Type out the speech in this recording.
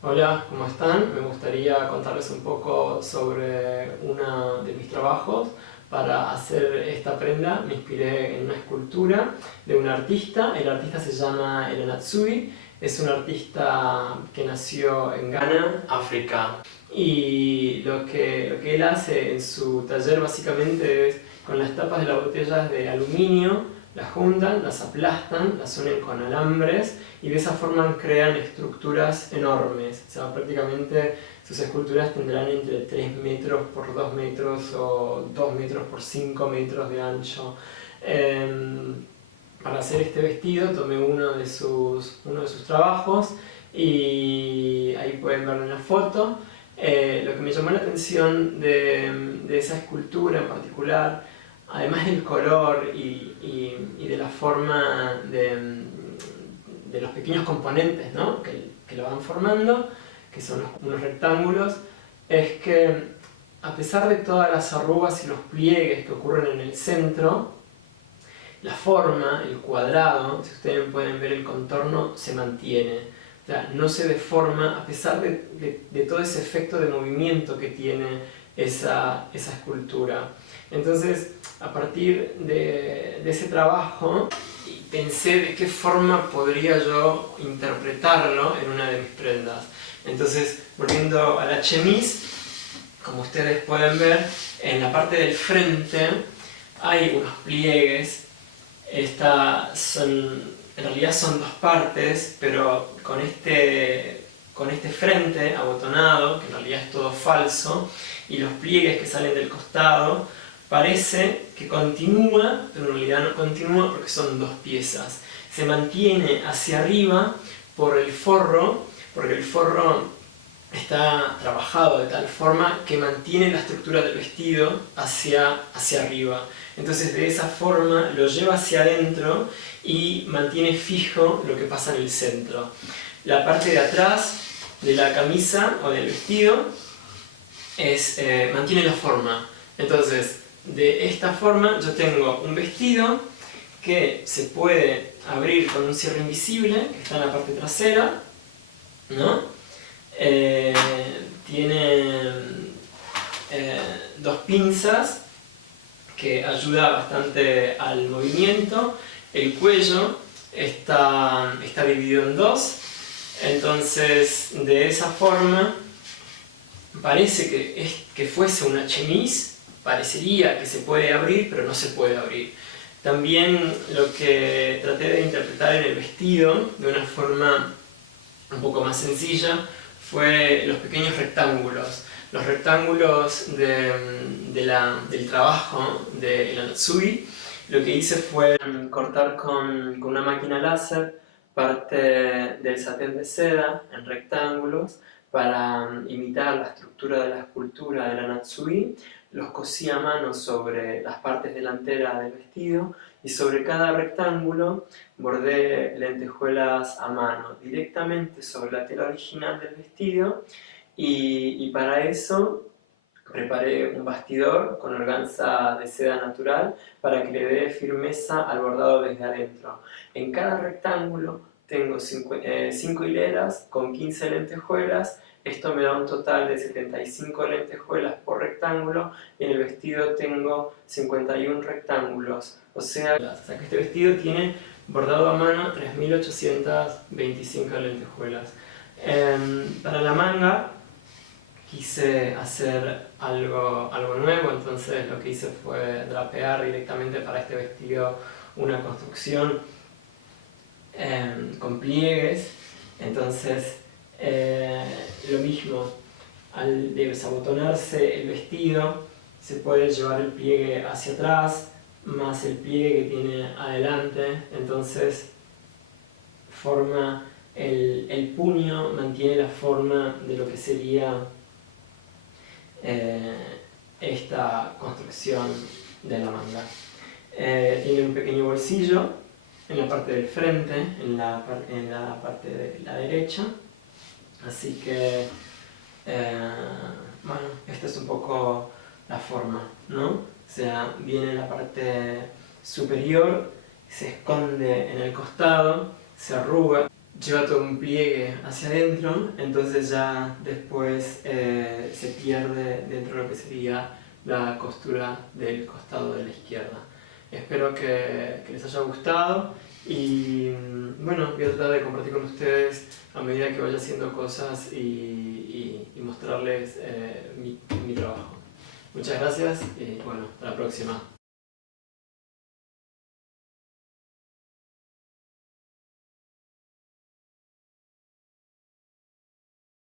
Hola, ¿cómo están? Me gustaría contarles un poco sobre uno de mis trabajos. Para hacer esta prenda me inspiré en una escultura de un artista. El artista se llama Ella Natsui. Es un artista que nació en Ghana, África. Y lo que él hace en su taller básicamente es con las tapas de las botellas de aluminio, las juntan, las aplastan, las unen con alambres y de esa forma crean estructuras enormes. O sea, prácticamente sus esculturas tendrán entre 3 metros por 2 metros o 2 metros por 5 metros de ancho. Para hacer este vestido tomé uno de sus trabajos y ahí pueden ver una foto. Lo que me llamó la atención de esa escultura en particular, además del color y de la forma de los pequeños componentes, ¿no? que lo van formando, que son unos rectángulos, es que a pesar de todas las arrugas y los pliegues que ocurren en el centro, la forma, el cuadrado, si ustedes pueden ver el contorno, se mantiene. O sea, no se deforma a pesar de todo ese efecto de movimiento que tiene esa escultura. Entonces, a partir de ese trabajo, pensé de qué forma podría yo interpretarlo en una de mis prendas. Entonces, volviendo a la chemise, como ustedes pueden ver, en la parte del frente hay unos pliegues. En realidad son dos partes, pero con este frente abotonado, que en realidad es todo falso, y los pliegues que salen del costado, parece que continúa, pero en realidad no continúa porque son dos piezas. Se mantiene hacia arriba por el forro, porque el forro está trabajado de tal forma que mantiene la estructura del vestido hacia arriba. Entonces de esa forma lo lleva hacia adentro y mantiene fijo lo que pasa en el centro. La parte de atrás de la camisa o del vestido mantiene la forma. Entonces de esta forma yo tengo un vestido que se puede abrir con un cierre invisible que está en la parte trasera, ¿no? Tiene dos pinzas que ayuda bastante al movimiento. El cuello está dividido en dos, entonces de esa forma parece que fuese una chemise, parecería que se puede abrir, pero no se puede abrir. También lo que traté de interpretar en el vestido de una forma un poco más sencilla fue los pequeños rectángulos. Los rectángulos del trabajo de Ella Natsui. Lo que hice fue cortar con una máquina láser parte del satén de seda en rectángulos para imitar la estructura de la escultura de Ella Natsui. Los cosí a mano sobre las partes delanteras del vestido y sobre cada rectángulo bordé lentejuelas a mano directamente sobre la tela original del vestido y para eso preparé un bastidor con organza de seda natural para que le dé firmeza al bordado desde adentro. En cada rectángulo tengo 5 hileras con 15 lentejuelas. Esto me da un total de 75 lentejuelas por rectángulo y en el vestido tengo 51 rectángulos. O sea que este vestido tiene bordado a mano 3.825 lentejuelas. Para la manga quise hacer algo nuevo, entonces lo que hice fue drapear directamente para este vestido una construcción con pliegues. Entonces lo mismo, al desabotonarse el vestido se puede llevar el pliegue hacia atrás más el pliegue que tiene adelante, entonces forma el puño, mantiene la forma de lo que sería esta construcción de la manga. Tiene un pequeño bolsillo en la parte del frente, en la parte de la derecha, así que bueno, esta es un poco la forma, ¿no? O sea, viene en la parte superior, se esconde en el costado, se arruga, lleva todo un pliegue hacia adentro, entonces ya después se pierde dentro de lo que sería la costura del costado de la izquierda. Espero que les haya gustado y bueno, voy a tratar de compartir con ustedes a medida que vaya haciendo cosas y mostrarles mi trabajo. Muchas gracias y bueno, hasta la próxima.